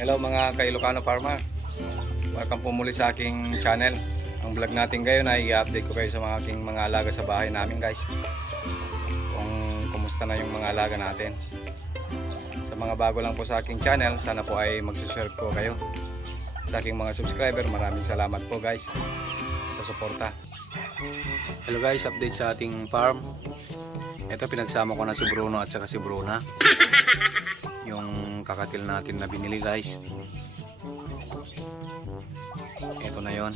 Hello mga ka-Ilocano farmer. Welcome po muli sa aking channel. Ang vlog natin ngayon ay i-update ko kayo sa mga aking mga alaga sa bahay namin guys. Kung kumusta na yung mga alaga natin. Sa mga bago lang po sa aking channel, sana po ay mag-subscribe po kayo. Sa aking mga subscriber, maraming salamat po guys sa suporta. Hello guys, update sa ating farm. Ito pinagsama ko na si Bruno at saka si Bruna. Yung kakatil natin na binili guys. Ito na yon.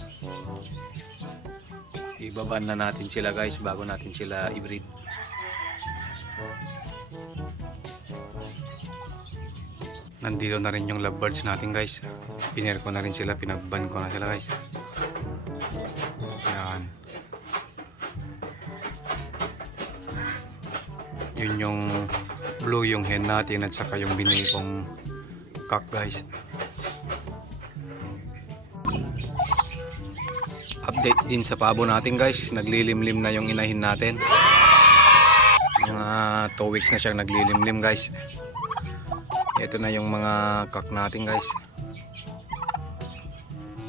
Ibaban na natin sila guys bago natin sila i-breed. Nandito na rin yung lovebirds natin guys. Pinir ko na rin sila, pinagban ko na sila guys. Yan. Yun yung blue yung hen natin at saka yung binili kong cock guys. Update din sa pabo natin guys. Naglilimlim na yung inahin natin. Mga 2 weeks na siyang naglilimlim guys. Ito na yung mga cock natin guys.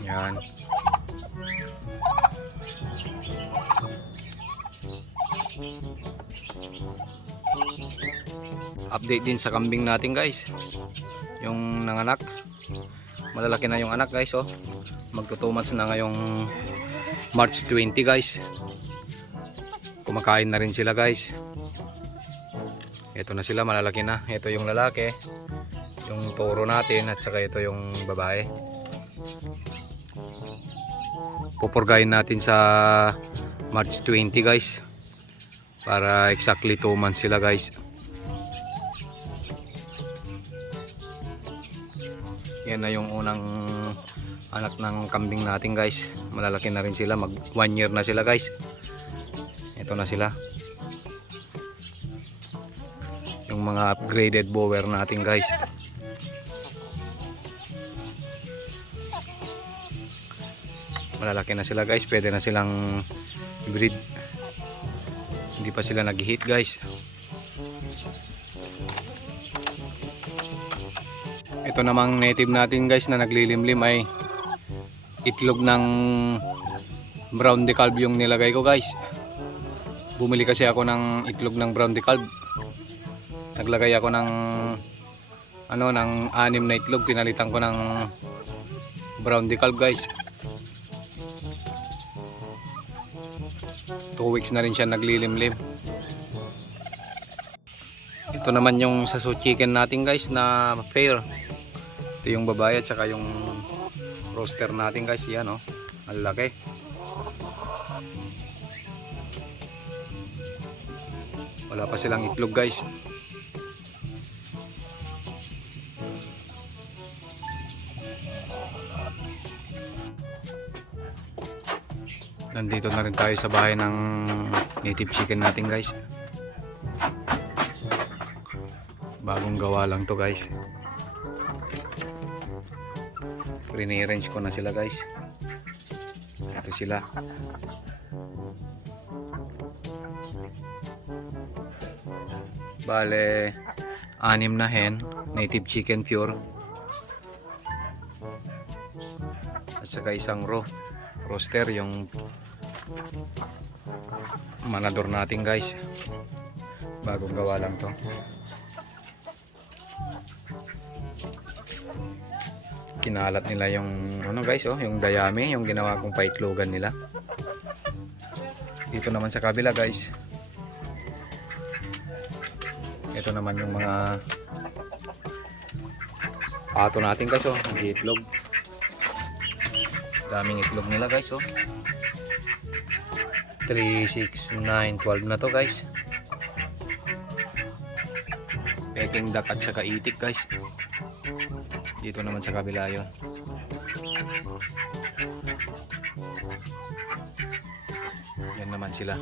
Yan. Update din sa kambing natin guys. Yung nanganak. Malalaki na yung anak guys oh. Magto 2 months na ngayong March 20 guys. Kumakain na rin sila guys. Ito na sila, malalaki na. Ito yung lalaki, yung toro natin, at saka ito yung babae. Pupurgayin natin sa March 20 guys. Para exactly 2 months sila guys. Yan na yung unang anak ng kambing natin guys. Malalaki na rin sila, mag 1 year na sila guys. Ito na sila. Yung mga upgraded bower natin guys. Malalaki na sila guys, pwede na silang breed. Hindi pa sila nag-hit guys. Ito namang native natin guys na naglilimlim ay itlog ng brown decalb yung nilagay ko guys. Bumili kasi ako ng itlog ng brown decalb. Naglagay ako ng ng 6 na itlog, pinalitan ko ng brown decalb guys. 2 weeks na rin siya naglilimlim. Ito naman yung sasu chicken natin guys na pair. Ito yung babae at saka yung roaster natin guys. Yan oh, ang laki. Wala pa silang itlog guys. Nandito na rin tayo sa bahay ng native chicken natin guys. Bagong gawa lang to guys. Pre-arrange ko na sila guys. Ito sila. Bale 6 na hen, native chicken pure. At saka isang roaster yung manador natin guys. Bagong gawa lang to. Kinalat nila yung guys oh, yung dayami, yung ginawa kong paitlogan nila. Dito naman sa kabila guys. Ito naman yung mga pato natin guys oh, itlog. Daming itlog nila guys oh. 3, 6, 9, 12 na to guys. Peking duck at saka itik guys. Dito naman sa kabila yun. Yan naman sila.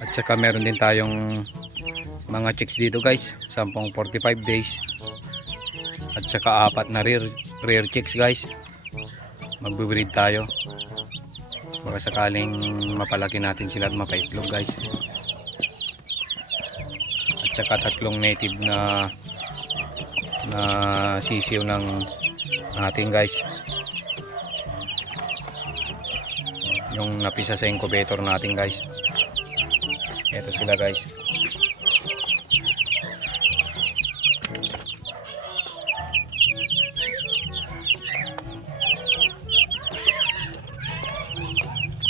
At saka meron din tayong mga chicks dito guys. 45 days. At saka 4 na rear chicks guys. Magbe-breed tayo. Baka sakaling mapalaki natin sila at mapaitlog guys. saka 3 native na sisiw ng ating guys, yung napisa sa incubator natin guys. Ito sila guys.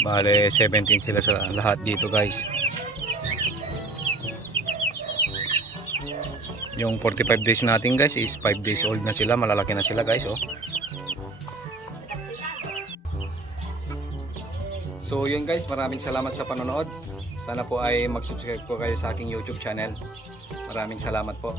Bale 17 sila sa lahat dito guys. Yung 45 days natin guys is 5 days old na sila, malalaki na sila guys oh. So yun guys, maraming salamat sa panonood. Sana po ay mag-subscribe po kayo sa aking YouTube channel. Maraming salamat po.